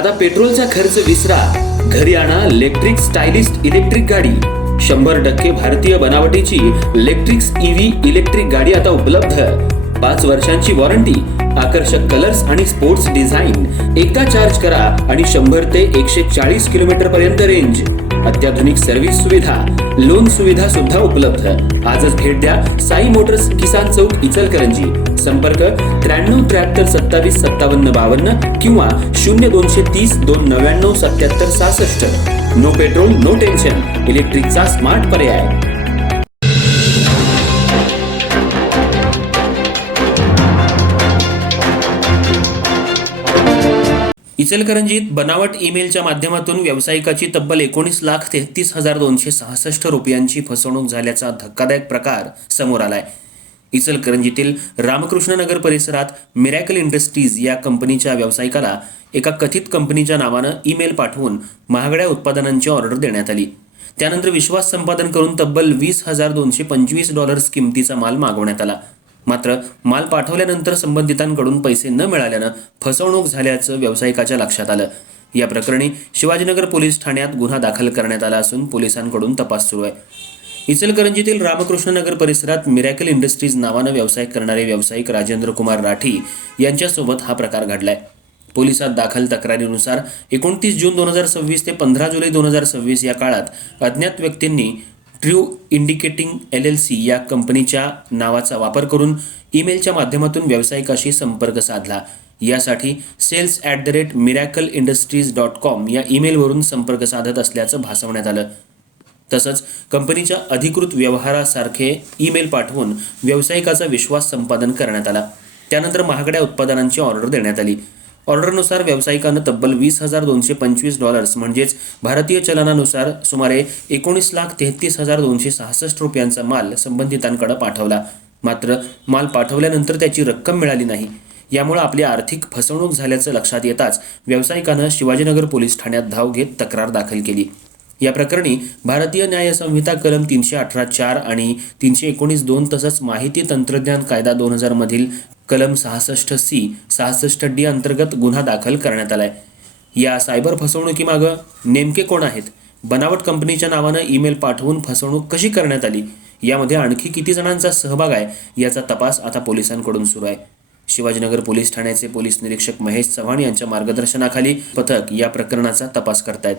आता पेट्रोलचा खर्च विसरा, घरी आणा इलेक्ट्रिक स्टायलिस्ट इलेक्ट्रिक गाडी। 100% भारतीय बनावटीची इलेक्ट्रिक्स ईव्ही इलेक्ट्रिक गाडी आता उपलब्ध। 5 वर्षांची वॉरंटी, आकर्षक कलर्स आणि स्पोर्ट्स डिझाइन। एकदा चार्ज करा आणि 100 ते 140 किलोमीटर पर्यंत रेंज। अत्याधुनिक सर्व्हिस सुविधा, लोन सुविधा सुद्धा उपलब्ध। आजच भेट द्या साई मोटर्स, किसान चौक, इचलकरंजी। संपर्क 93 73 27 57 52 किंवा 0230 299 77 66। नो पेट्रोल नो टेन्शन, इलेक्ट्रिकचा स्मार्ट पर्याय। इचलकरंजीत बनावट ईमेलच्या माध्यमातून व्यावसायिकाची तब्बल 19,33,266 रुपयांची फसवणूक झाल्याचा धक्कादायक प्रकार समोर आलाय। इचलकरंजीतील रामकृष्ण नगर परिसरात मिरॅकल इंडस्ट्रीज या कंपनीच्या व्यावसायिकाला एका कथित कंपनीच्या नावानं ईमेल पाठवून महागड्या उत्पादनांची ऑर्डर देण्यात आली। त्यानंतर विश्वास संपादन करून तब्बल $20,225 किमतीचा माल मागवण्यात आला। मात्र माल पाठवल्यानंतर संबंधितांकडून पैसे न मिळाल्यानं फसवणूक झाल्याचं व्यावसायिकाच्या लक्षात आलं। या प्रकरणी शिवाजीनगर पोलीस ठाण्यात गुन्हा दाखल करण्यात आला असून पोलिसांकडून तपास सुरू आहे। इचलकरंजीतील रामकृष्ण नगर परिसरात मिरॅकल इंडस्ट्रीज नावानं व्यवसाय करणारे व्यावसायिक राजेंद्र कुमार राठी यांच्यासोबत हा प्रकार घडलाय। पोलिसात दाखल तक्रारीनुसार 29 जून 2026 ते 15 जुलै 2026 या काळात अज्ञात व्यक्तींनी ट्रू इंडिकेटिंग LLC या कंपनीच्या नावाचा वापर करून ईमेलच्या माध्यमातून व्यावसायिकाशी संपर्क साधला। यासाठी sales@miracleindustries.com या ईमेलवरून संपर्क साधत असल्याचं भासवण्यात आलं। तसंच कंपनीच्या अधिकृत व्यवहारासारखे ईमेल पाठवून व्यावसायिकाचा विश्वास संपादन करण्यात आला। त्यानंतर महागड्या उत्पादनांची ऑर्डर देण्यात आली। ऑर्डरनुसार व्यावसायिकानं तब्बल $20,225 म्हणजेच भारतीय चलनानुसार सुमारे 19,33,266 रुपयांचा माल संबंधितांकडे पाठवला। मात्र माल पाठवल्यानंतर त्याची रक्कम मिळाली नाही। यामुळे आपली आर्थिक फसवणूक झाल्याचं लक्षात येताच व्यावसायिकानं शिवाजीनगर पोलीस ठाण्यात धाव घेत तक्रार दाखल केली। या प्रकरणी भारतीय न्याय संहिता कलम 318(4) आणि 319(2) तसंच माहिती तंत्रज्ञान कायदा 2000 मधील कलम 66C, 66D अंतर्गत गुन्हा दाखल करण्यात आलाय। या सायबर फसवणुकीमागं नेमके कोण आहेत? बनावट कंपनीच्या नावानं ईमेल पाठवून फसवणूक कशी करण्यात आली? यामध्ये आणखी किती जणांचा सहभाग आहे याचा तपास आता पोलिसांकडून सुरू आहे। शिवाजीनगर पोलीस ठाण्याचे पोलीस निरीक्षक महेश चव्हाण यांच्या मार्गदर्शनाखाली पथक या प्रकरणाचा तपास करतायत।